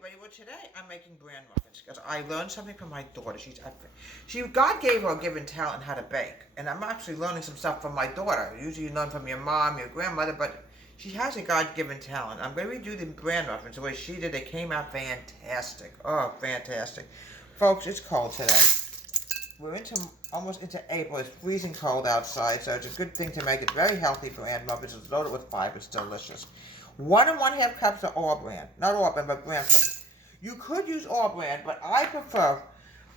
everybody. Well, today I'm making bran muffins because I learned something from my daughter. God gave her a given talent how to bake, and I'm actually learning some stuff from my daughter. Usually you learn from your mom, your grandmother, but she has a God-given talent. I'm going to redo the bran muffins the way she did. They came out fantastic. Oh, fantastic. Folks, it's cold today. We're almost into April. It's freezing cold outside, so it's a good thing to make it. Very healthy bran muffins. It's loaded with fiber. It's delicious. 1 1/2 cups of all bran. Not all bran, but bran flakes. You could use all bran, but I prefer,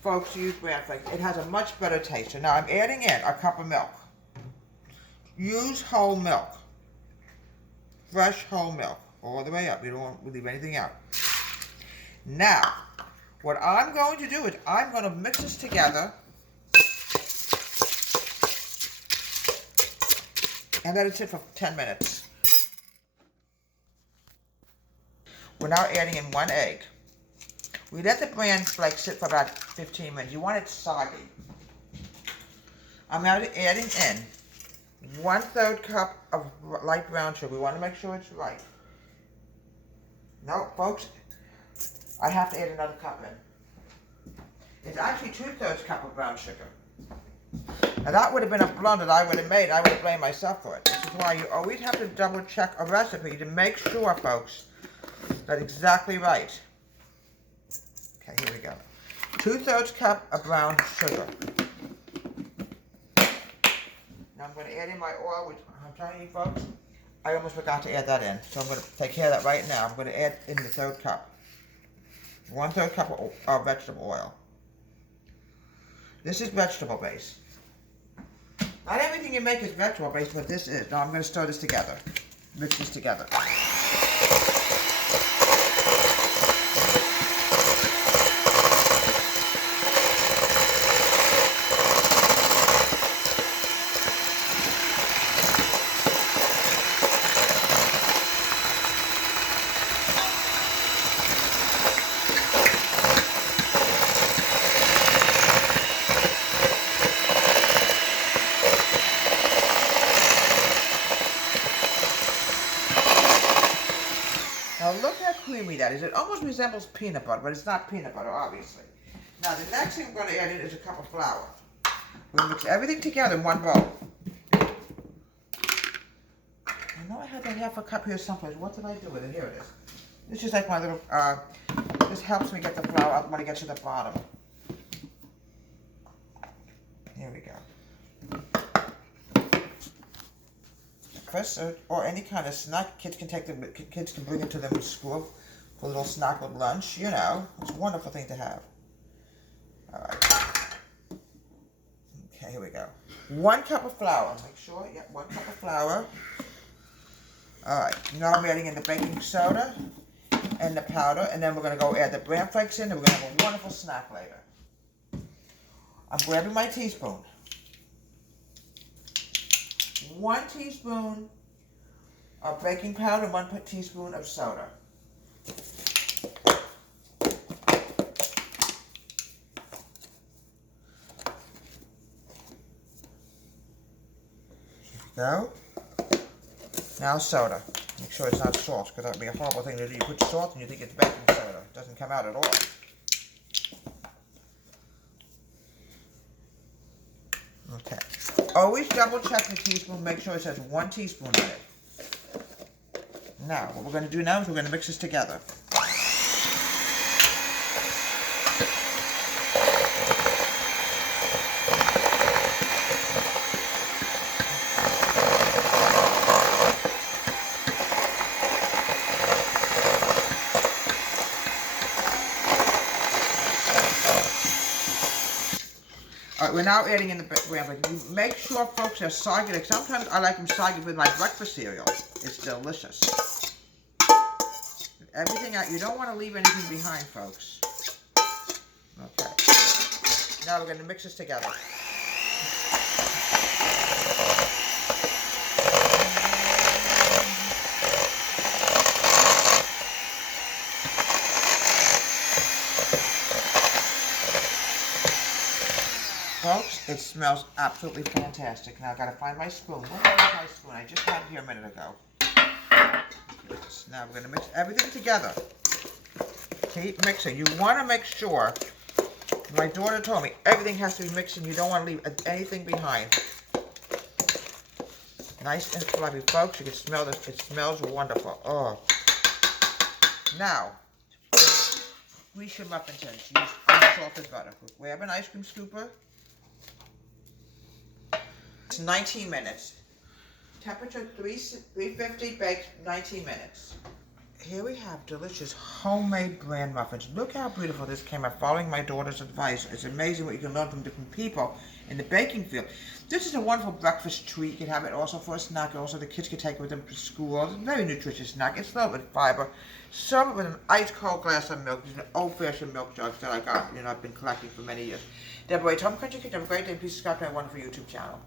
folks, to use bran flakes. It has a much better taste. So now I'm adding in a cup of milk. Use whole milk. Fresh whole milk. All the way up. You don't want to leave anything out. Now, what I'm going to do is I'm going to mix this together and let it sit for 10 minutes. We're now adding in 1 egg. We let the bran flakes sit for about 15 minutes. You want it soggy. I'm now adding in 1/3 cup of light brown sugar. We want to make sure it's right. No, folks, I have to add another cup in. It's actually 2/3 cup of brown sugar. Now that would have been a blunder that I would have made. I would have blamed myself for it. This is why you always have to double check a recipe to make sure, folks, that's exactly right. Okay, here we go. 2/3 cup of brown sugar. Now I'm going to add in my oil, which I'm telling you, folks, I almost forgot to add that in. So I'm going to take care of that right now. I'm going to add in the 1/3 cup. 1/3 cup of vegetable oil. This is vegetable base. Not everything you make is vegetable based, but this is. Now I'm going to stir this together. Mix this together. Now look how creamy that is. It almost resembles peanut butter, but it's not peanut butter, obviously. Now the next thing we're going to add in is a cup of flour. We'll mix everything together in one bowl. I know I had that 1/2 cup here someplace. What did I do with it? Here it is. This is like my little, this helps me get the flour up when it gets to the bottom. Here we go. Or any kind of snack. Kids can bring it to them in school for a little snack with lunch. You know, it's a wonderful thing to have. All right. Okay, here we go. 1 cup of flour. Make sure, yeah, 1 cup of flour. All right. Now I'm adding in the baking soda and the powder, and then we're going to go add the bran flakes in, and we're going to have a wonderful snack later. I'm grabbing my teaspoon. 1 teaspoon of baking powder, 1 teaspoon of soda. Here we go. Now soda. Make sure it's not salt, because that would be a horrible thing to do. You put salt and you think it's baking soda. It doesn't come out at all. Okay. Always double check the teaspoon. Make sure it says 1 teaspoon in it. Now, what we're going to do now is we're going to mix this together. All right, we're now adding in the bran flakes. You make sure, folks, they're soggy. Like sometimes I like them soggy with my breakfast cereal. It's delicious. Everything out. You don't want to leave anything behind, folks. Okay. Now we're going to mix this together. Folks, it smells absolutely fantastic. Now I've got to find my spoon. Where is my spoon? I just had it here a minute ago. Now we're going to mix everything together. Keep mixing. You want to make sure, my daughter told me, everything has to be mixed and you don't want to leave anything behind. Nice and fluffy, folks. You can smell this. It smells wonderful. Oh. Now, grease your muffin tins. Use unsalted butter. Grab an ice cream scooper. It's 19 minutes. Temperature 350, baked 19 minutes. Here we have delicious homemade Bran muffins. Look how beautiful this came out following my daughter's advice. It's amazing what you can learn from different people in the baking field. This is a wonderful breakfast treat. You can have it also for a snack. Also, the kids can take it with them to school. It's a very nutritious snack. It's filled with fiber. Serve it with an ice cold glass of milk. These are old-fashioned milk jugs that I got. I've been collecting for many years. Deborah, Tom Country Kitchen. Have a great day. Please subscribe to my wonderful YouTube channel.